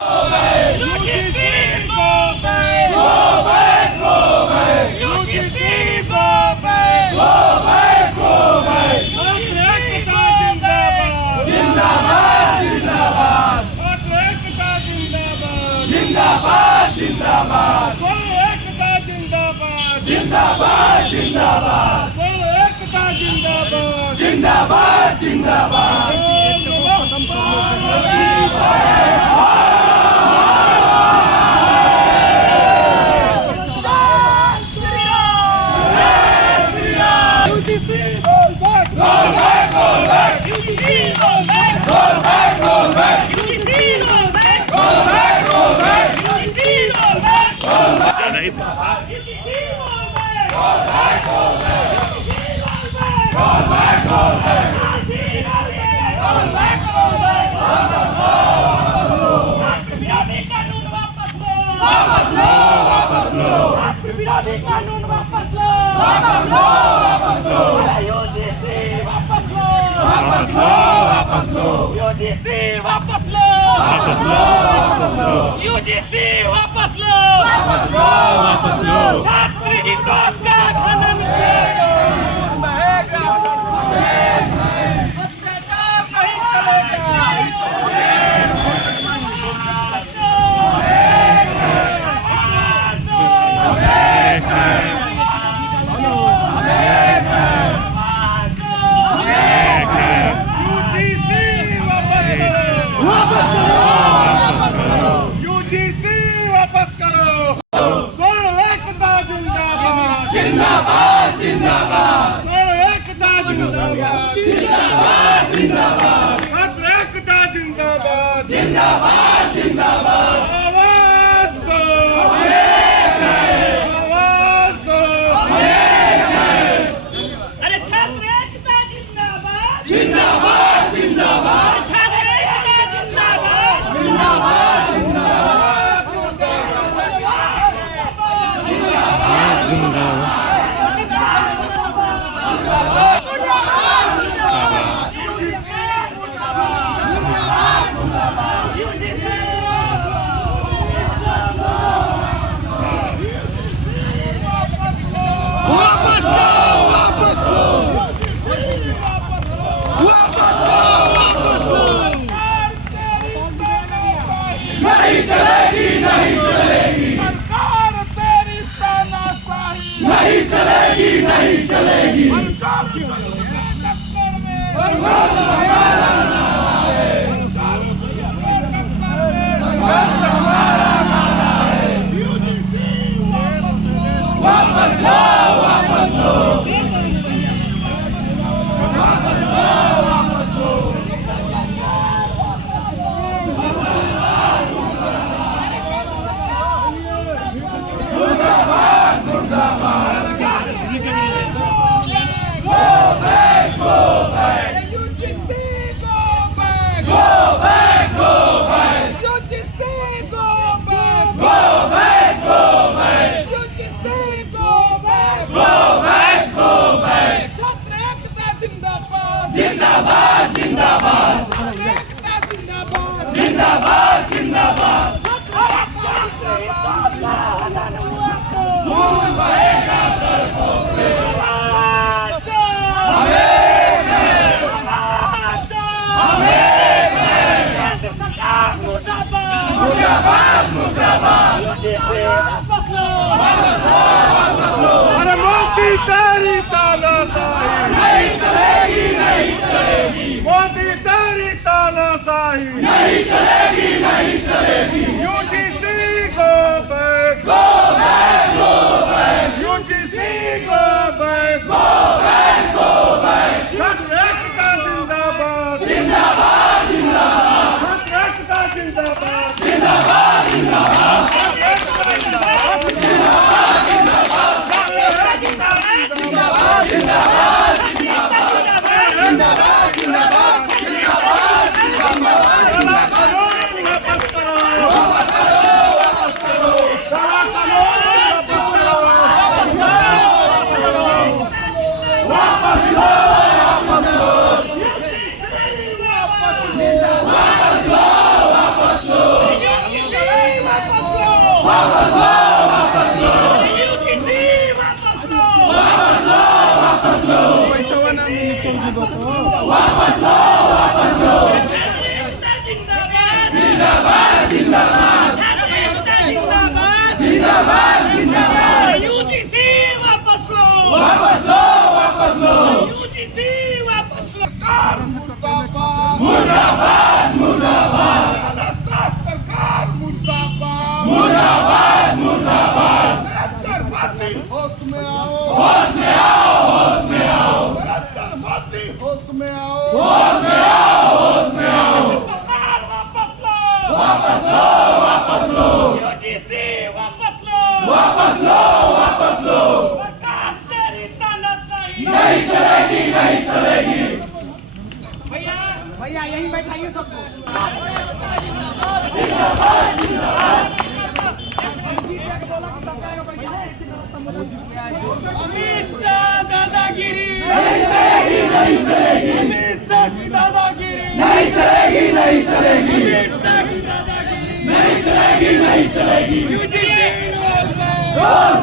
UGC go back! Go back! Go back! UGC go back! Go back! Go back! छात्र एकता जिंदाबाद! जिंदाबाद! जिंदाबाद! छात्र एकता जिंदाबाद! जिंदाबाद! जिंदाबाद! स्व एकता जिंदाबाद! जिंदाबाद! जिंदाबाद! स्व एकता जिंदाबाद! जिंदाबाद! जिंदाबाद! विरोधी कानून वापस लो, वापस लो, वापस लो, यूजीसी वापस लो, वापस लो, वापस लो, यूजीसी वापस लो, वापस लो, वापस लो, यूजीसी वापस लो, वापस लो, वापस लो, छात्र हितों का खनन अत्याचार नहीं चलेगा। जिंदाबाद जिंदाबाद स्व एकता जिंदाबाद जिंदाबाद जिंदाबाद छात्र एकता जिंदाबाद जिंदाबाद जिंदाबाद आवाज दो आवाज दो अरे छात्र एकता जिंदाबाद जिंदाबाद जिंदाबाद छात्र एकता जिंदाबाद जिंदाबाद नहीं चलेगी नहीं चलेगी सरकार तेरी तानाशाही नहीं चलेगी नहीं चलेगी टक्कर में संघर्ष हमारा नारा है संघर्ष हमारा नारा है यूजीसी वापस लो वापस लो वापस लो वापस लो वापस लो मुर्दाबाद मुर्दाबाद go back go back UGC go back go back go back UGC go back go back go back UGC go back go back go back छात्र एकता जिंदाबाद जिंदाबाद जिंदाबाद छात्र एकता जिंदाबाद जिंदाबाद जिंदाबाद खून बहेगा सड़कों पे मुर्दाबाद मुर्दाबाद अरे मोदी तेरी तानाशाही नहीं चलेगी नहीं चलेगी मोदी तेरी तानाशाही नहीं चलेगी नहीं चलेगी UGC go back go back go back UGC go back go back go back छात्र एकता जिंदाबाद जिंदाबाद जिंदाबाद छात्र एकता जिंदाबाद जिंदाबाद जिंदाबाद वापस लो वापस लो, वापस लो, यूजीसी वापस लो, वापस लो, वापस लो, वापस लो, वापस लो, छात्र एकता जिंदाबाद, जिंदाबाद, जिंदाबाद, छात्र एकता जिंदाबाद, जिंदाबाद, जिंदाबाद, यूजीसी वापस लो, वापस लो, वापस लो, यूजीसी वापस लो। सरकार मुर्दाबाद, मुर्दाबाद, मुर्दाबाद, सरकार मुर्दाबाद, मुर्दाबाद, मुर्दाबाद, नरेंद्र होश में आओ, होश में आओ, होश में आओ, नरेंद्र मोदी होश में आओ, होश में आओ, होश में आओ, सरकार वापस लो, वापस लो, वापस लो, यूजीसी वापस लो, वापस लो, वापस लो, सरकार तेरी तानाशाही नहीं चलेगी, नहीं चलेगी, भैया भैया यहीं बैठाइए सबको। अमित शाह दादागिरी नहीं चलेगी, नहीं चलेगी, अमित शाह की दादागिरी नहीं चलेगी, नहीं चलेगी, अमित शाह की दादागिरी नहीं चलेगी, नहीं चलेगी, यूजीसी रोक लो, रोल